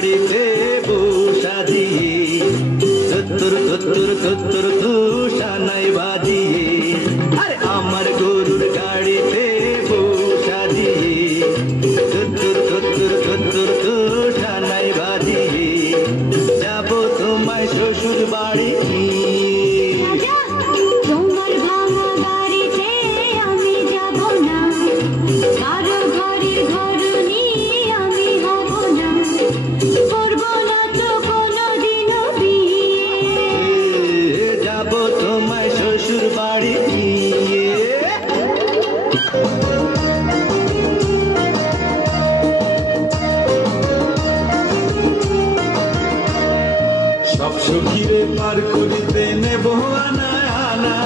গাড়িতে বসা দিয়ে তুত্তুর তুত্তুর তুত্তুর তুষানাই বাজিয়ে আরে আমার গরুর গাড়িতে বসা দিয়ে তুত্তুর তুত্তুর তুত্তুর তুষানাই বাজিয়ে যাব তোমায় শ্বশুর বাড়ি তোমার ভাঙা গাড়িতে আমি যাব না, কারো ঘরের ঘরনি আমি হব না, করব না তো কোনোদিনও বিয়ে। যাব তোমায় শ্বশুর বাড়ি নিয়ে। সব সখীরে পার করিতে নেব আনা আনা,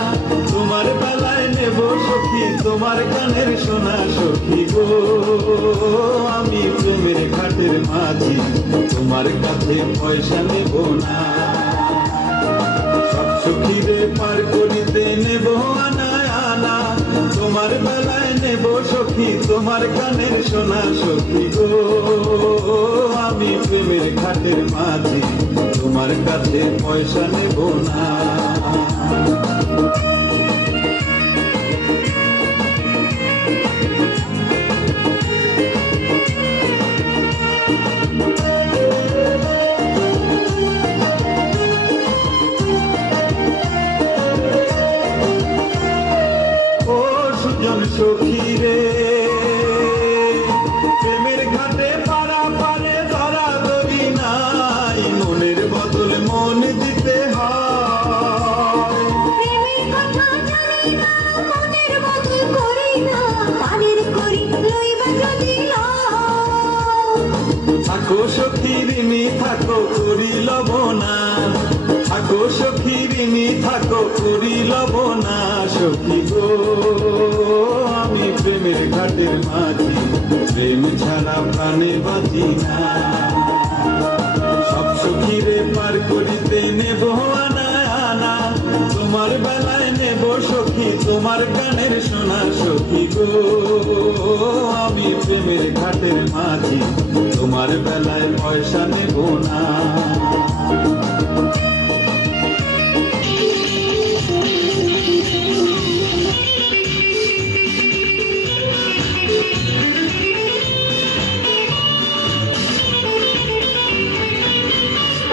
তোমার বেলায় নেব সখী তোমার কানের সোনা সখী গো। আমি প্রেমের ঘাটের মাঝি তোমার কাছে পয়সা নেব না। সব সখীরে পার করিতে নেব আনা আনা, তোমার বেলায় নেব সখী তোমার কানের সোনা সখী গো। আমি প্রেমের ঘাটের মাঝি তোমার কাছে পয়সা নেব না। ও সুজন সখী রে, প্রেমের ঘাটে পাড়া পারে ধরা ধরি নাই, মনের বদল মন দিতে হয়। প্রেমের কথা জানি না, মনের বদল করি না, কানের করি লইবা যদি লও। থাকো সখী ঋণী থাকো করি লব না, থাকো সখী ঋণী থাকো করি লব না সখী গো। আমি প্রেমের ঘাটের মাঝি প্রেম ছাড়া প্রাণে বাঁচি না। সব সখীরে পার করিতে নেব আনা আনা, তোমার বেলায় নেব সখী তোমার কানের সোনা সখী গো। আমি প্রেমের ঘাটের মাঝি তোমার বেলায় পয়সা নেব না।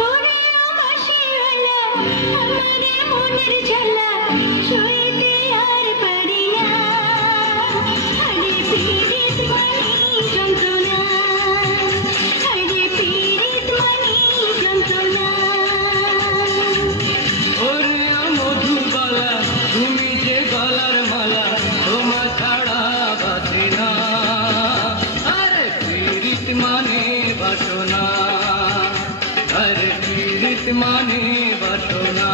ওরে আমার শিরলা, আমারে মনের জ্বালা, সইতে আর পারি না। আরে পীড়িত মানি যন্ত্রণা, আরে পীড়িত মানি যন্ত্রণা। ওরে মধুর বালা তুমি যে গলার মালা, তোমার ছাড়া বাঁচে না। আরে পীড়িত মানে বাসনা, আরে পীড়িত মানে বাসনা।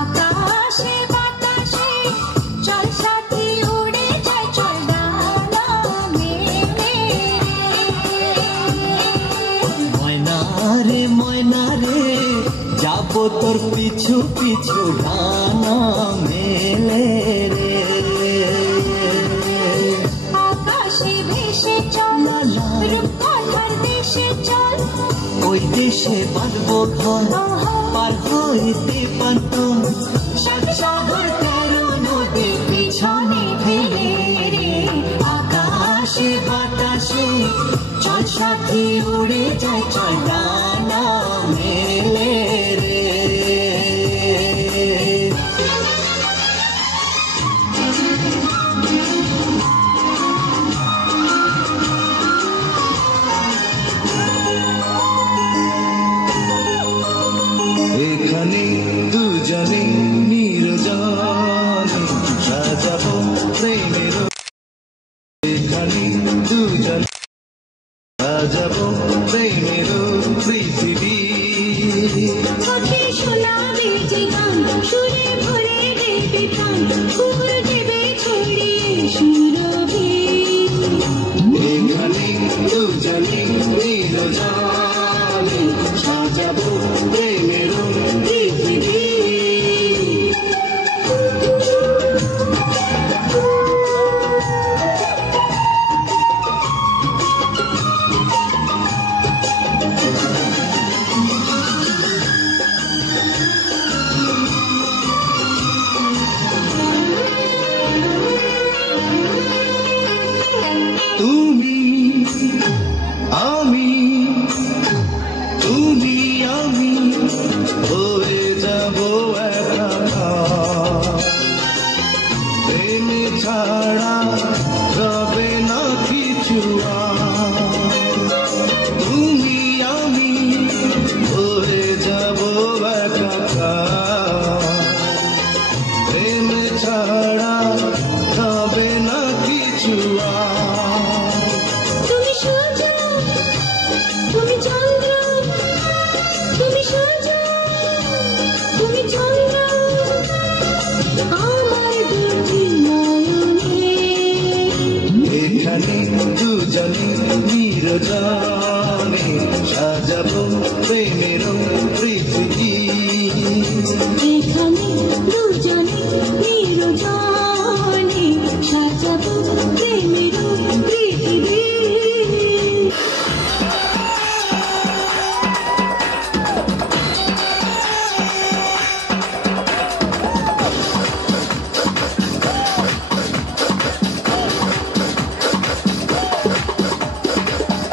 আকাশে বাতাসে চল সাথী উড়ে যায়, চল ডানা মেলে। ময়না রে যাব তোর পিছু পিছু ডানা মেলে রে। আকাশে ভেসে চল, রূপকথার দেশে চল, ওই দেশে বাঁধবো ঘর, পার হইতে পারতুম সাত সাগর তেরো নদী পিছনে ফেলে রে। আকাশে বাতাসে চল সাথী উড়ে যায়, চল ডানা মেলে রে। এখানে এখানে দুজনে নির্জনে সাজাবো প্রেমের এখানে দুজনে সাজাবো প্রেমের পৃথিবী পথে শোনাবে যে গান সুরে ভরে দেবে প্রাণ ফুল দেবে ছড়িয়ে সুরভি এখানে দুজনে নির্জনে সাজাবো প্রেমের পৃথিবী তুমি আমি তুমি আমি হয়ে যাব একাকার প্রেম ছাড়া রবে না কিছু আর। তুমি আমি হয়ে যাব একাকার প্রেম ছাড়া রবে না কিছু আর। তুমি সূর্য তুমি চন্দ্র তুমি সূর্য তুমি চন্দ্র আমার দুটি নয়নে এখানে দুজনে নির্জনে সাজাবো প্রেমের পৃথিবী এখানে দুজনে নির্জনে সাজাবো প্রেমের পৃথিবী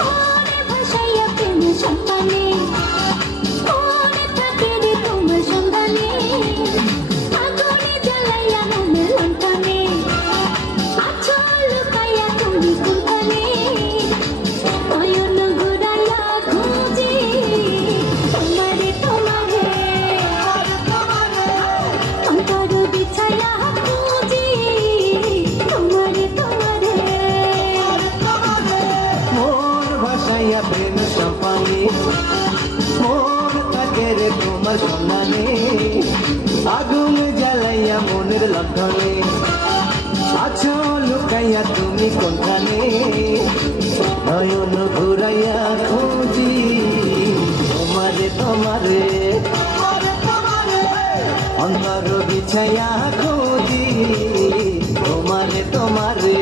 ওরে ভাসাইয়া প্রেম সন্তানে ওরে থাকে রে তোমার সন্তানে আগুনে জ্বালাইয়া মনের লণ্ঠনে আছো লুকাইয়া তুমি কোনখানে নয়ন ঘুরাইয়া খুঁজি তোমারে তোমারে অন্তর বিছাইয়া খুঁজি তোমারে তোমারে মোর ভাসাইয়া প্রেম সম্পানে মোর থাকে রে তোমার সন্ধানে আগুন জ্বালাইয়া মনের লণ্ঠনে আছো লুকাইয়া তুমি কোনখানে নয়ন ঘুরাইয়া খুঁজি তোমারে তোমারে অন্তর বিছাইয়া খুঁজি তোমারে তোমারে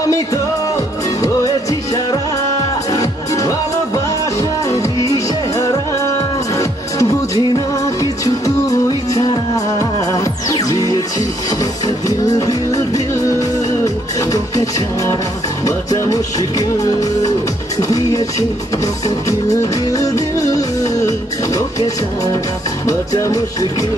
আমি তো হয়েছি সারা ভালোবাসায় দিশেহারা বুঝি না কিছু তুই ছাড়া দিয়েছি তোকে দিল দিল দিল তোকে ছাড়া বাঁচা মুশকিল দিয়েছি তোকে দিল দিল দিল তোকে ছাড়া বাঁচা মুশকিল